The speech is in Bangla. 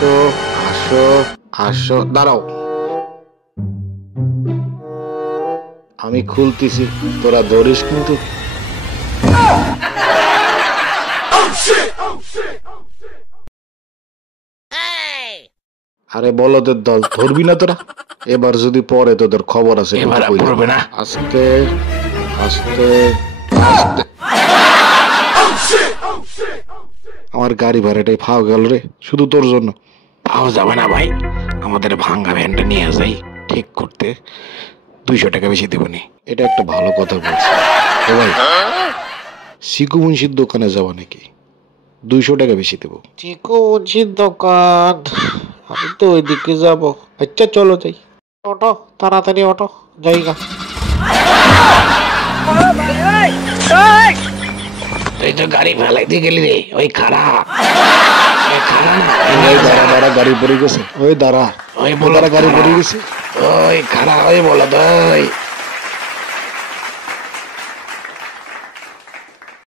আসো আসো আসো, দাঁড়াও, আমি খুলতেছি, তোরা ধরিস কিন্তু। আরে বলদের দল, ধরবি না তোরা? এবার যদি পরে তোদের খবর আছে। এবার পড়বে না। আস্তে আস্তে আস্তে। আমার গাড়ি ভাড়াটাই ফাও গেল রে, শুধু তোর জন্য। পাওয়া যাবে না ভাই, আমাদের ভাঙ্গা ভ্যানটা নিয়ে যাই ঠিক করতে, 200 টাকা বেশি দেবনি। এটা একটা ভালো কথা বলছি। ও ভাই, সিকু মুন্সির দোকানে যাওয়া নাকি? 200 টাকা বেশি দেবো। চিকু মুন্সির দোকান, আমি তো ওইদিকে যাব। আচ্ছা চলো যাই। অটো তাড়াতাড়ি, অটো জায়গা। তুই তো গাড়ি ফেলাইতে গেলি রে, ওই খারাপ খারা না, ওই দাঁড়া দাঁড়া, গাড়ি পড়ে গেছে। ওই দাঁড়া, ওই দাঁড়া, গাড়ি পড়ে গেছে। ওই খারা, ওই বলো ভাই।